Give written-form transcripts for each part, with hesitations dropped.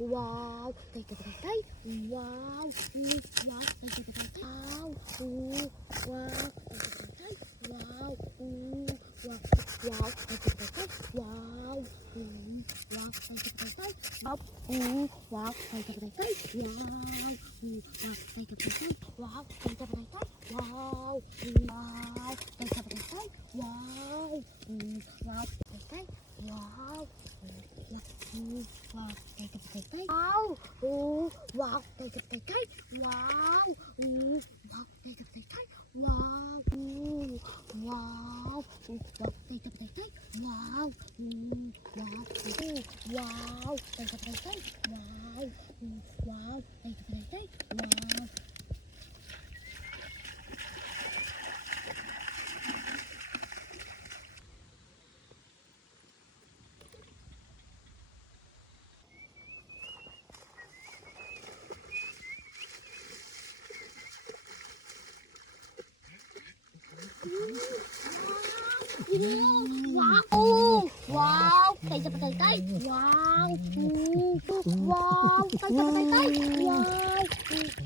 wow, tay tay tay tay, wow, wow, tay tay tay tay, wow, tay tay tay, wow, wow, wow, tay tay tay tay, wow, wow, tay tay tay tay, wow, wow, tay tay tay tay, wow, wow, tay tay tay tay, wow, tay tay tay tay, wow, wow, tay tay tay tay, wow, wow, tay tay, wow. Wow, tay tay tay tay. Wow, wow, tay tay tay tay. Wow, wow, tay tay tay tay. Wow, wow, wow, tay tay tay tay. Wow, wow, wow, tay tay tay tay. Wow, wow, tay tay tay tay. Wow. Wow! Wow! Tay tay tay tay! Wow! Wow! Tay tay tay tay! Wow!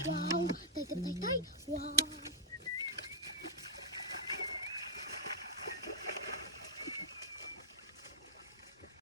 Wow! Tay tay tay tay! Wow!